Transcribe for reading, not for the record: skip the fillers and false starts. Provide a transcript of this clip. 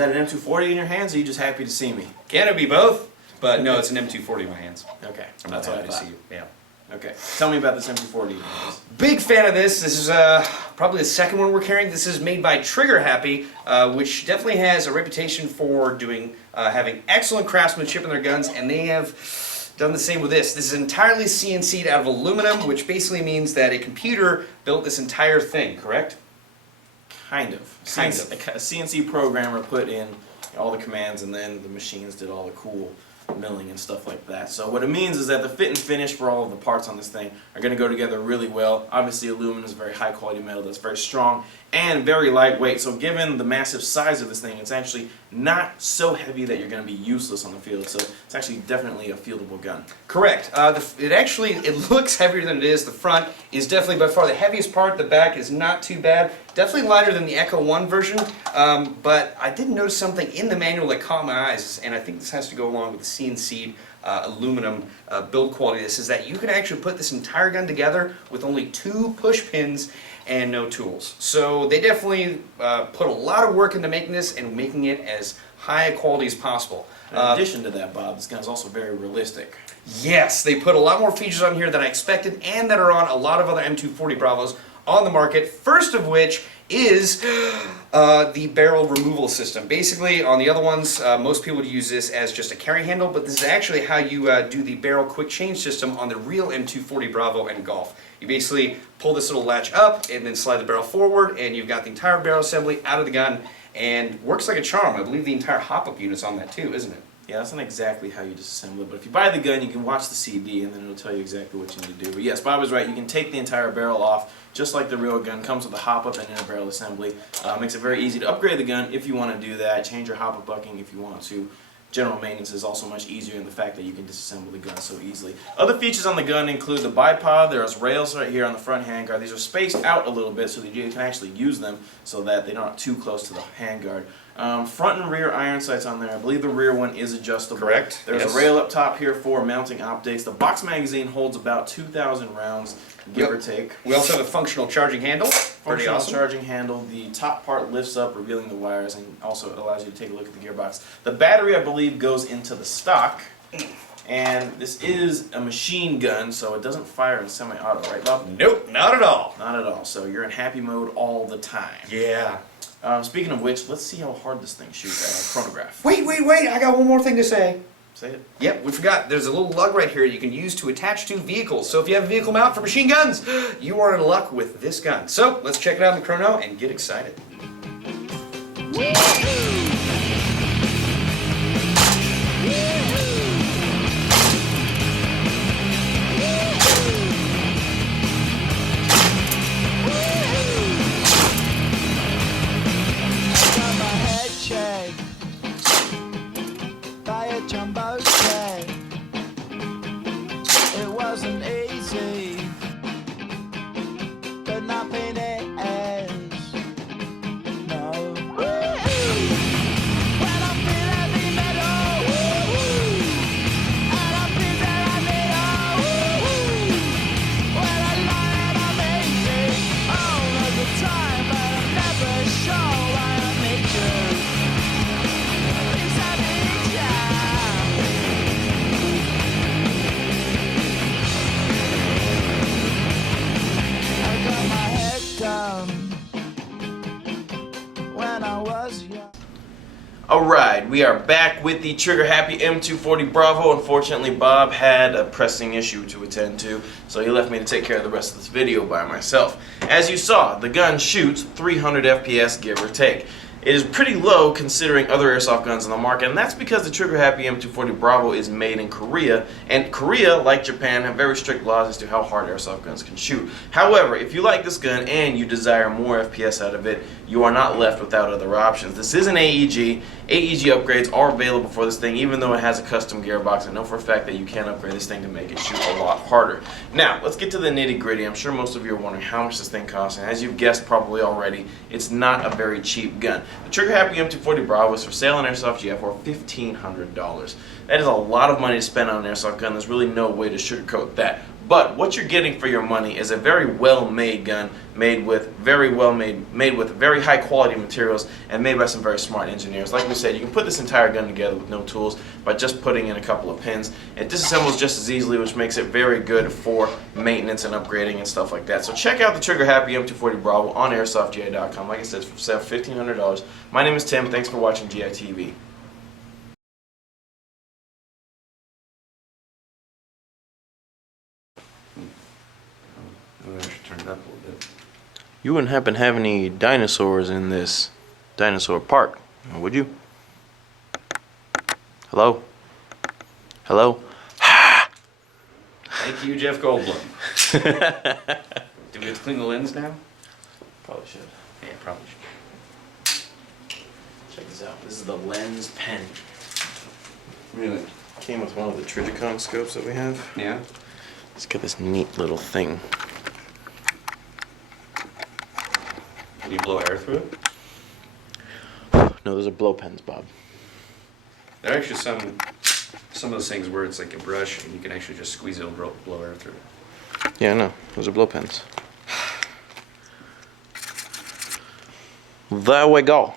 that an M240 in your hands, or are you just happy to see me? Can it be both? But no, it's an M240 in my hands. Okay, That's what happy to see you. Yeah. Okay, tell me about this M240. Big fan of this. This is probably the second one we're carrying. This is made by Trigger Happy, which definitely has a reputation for having excellent craftsmanship in their guns, and they have done the same with this. This is entirely CNC'd out of aluminum, which basically means that a computer built this entire thing, correct? Kind of. A CNC programmer put in all the commands, and then the machines did all the cool milling and stuff like that. So what it means is that the fit and finish for all of the parts on this thing are going to go together really well. Obviously aluminum is a very high quality metal that's very strong and very lightweight, so given the massive size of this thing, it's actually not so heavy that you're going to be useless on the field, so it's actually definitely a fieldable gun. Correct. It looks heavier than it is. The front is definitely by far the heaviest part. The back is not too bad. Definitely lighter than the Echo 1 version, but I did notice something in the manual that caught my eyes, and I think this has to go along with the CNC aluminum build quality. This is that you can actually put this entire gun together with only 2 push pins and no tools. So they definitely put a lot of work into making this and making it as high a quality as possible. In addition to that, Bob, this gun is also very realistic. Yes, they put a lot more features on here than I expected and that are on a lot of other M240 Bravos on the market. First of which is the barrel removal system. Basically, on the other ones, most people would use this as just a carry handle, but this is actually how you do the barrel quick change system on the real M240 Bravo and Golf. You basically pull this little latch up and then slide the barrel forward, and you've got the entire barrel assembly out of the gun, and works like a charm. I believe the entire hop-up unit's on that too, isn't it? Yeah, that's not exactly how you disassemble it, but if you buy the gun, you can watch the CD and then it'll tell you exactly what you need to do. But yes, Bob is right, you can take the entire barrel off, just like the real gun. Comes with a hop-up and inner barrel assembly. Makes it very easy to upgrade the gun if you want to do that, change your hop-up bucking if you want to. General maintenance is also much easier in the fact that you can disassemble the gun so easily. Other features on the gun include the bipod. There's rails right here on the front handguard. These are spaced out a little bit so that you can actually use them so that they're not too close to the handguard. Front and rear iron sights on there. I believe the rear one is adjustable. Correct. There's a rail up top here for mounting optics. The box magazine holds about 2,000 rounds, give or take. We also have a functional charging handle. Pretty awesome. Charging handle. The top part lifts up, revealing the wires, and also allows you to take a look at the gearbox. The battery, I believe, goes into the stock. And this is a machine gun, so it doesn't fire in semi-auto, right, Bob? Nope, not at all. Not at all. So you're in happy mode all the time. Yeah. Speaking of which, let's see how hard this thing shoots at a chronograph. Wait, I got one more thing to say. Say it. Yep, we forgot. There's a little lug right here you can use to attach to vehicles. So if you have a vehicle mount for machine guns, you are in luck with this gun. So let's check it out in the chrono and get excited. Jumbo jet. It wasn't easy, but nothing is. No. When I feel heavy metal, and I feel that I need when I lie and I'm easy all of the time, but I'm never sure why I need you. Things I need you. When I was young. Alright, we are back with the Trigger Happy M240 Bravo. Unfortunately, Bob had a pressing issue to attend to, so he left me to take care of the rest of this video by myself. As you saw, the gun shoots 300 FPS, give or take. It is pretty low considering other airsoft guns on the market, and that's because the Trigger Happy M240 Bravo is made in Korea, and Korea, like Japan, have very strict laws as to how hard airsoft guns can shoot. However, if you like this gun and you desire more FPS out of it, you are not left without other options. This is an AEG. AEG upgrades are available for this thing, even though it has a custom gearbox. I know for a fact that you can upgrade this thing to make it shoot a lot harder. Now, let's get to the nitty-gritty. I'm sure most of you are wondering how much this thing costs, and as you've guessed probably already, it's not a very cheap gun. The Trigger Happy M240 Bravo is for sale on Airsoft GF for $1,500. That is a lot of money to spend on an airsoft gun. There's really no way to sugarcoat that. But what you're getting for your money is a very well-made gun, made with very high quality materials, and made by some very smart engineers. Like we said, you can put this entire gun together with no tools by just putting in a couple of pins. It disassembles just as easily, which makes it very good for maintenance and upgrading and stuff like that. So check out the Trigger Happy M240 Bravo on airsoftgi.com. Like I said, it's for $1,500. My name is Tim. Thanks for watching GITV. I should turn it up a little bit. You wouldn't happen to have any dinosaurs in this dinosaur park, would you? Hello? Hello? Thank you, Jeff Goldblum. Do we have to clean the lens now? Probably should. Yeah, probably should. Check this out. This is the lens pen. Really? Came with one of the Trigicon scopes that we have. Yeah. It's got this neat little thing. Can you blow air through it? No, those are blow pens, Bob. There are actually some of those things where it's like a brush and you can actually just squeeze it and blow air through it. Yeah, no, those are blow pens. There we go.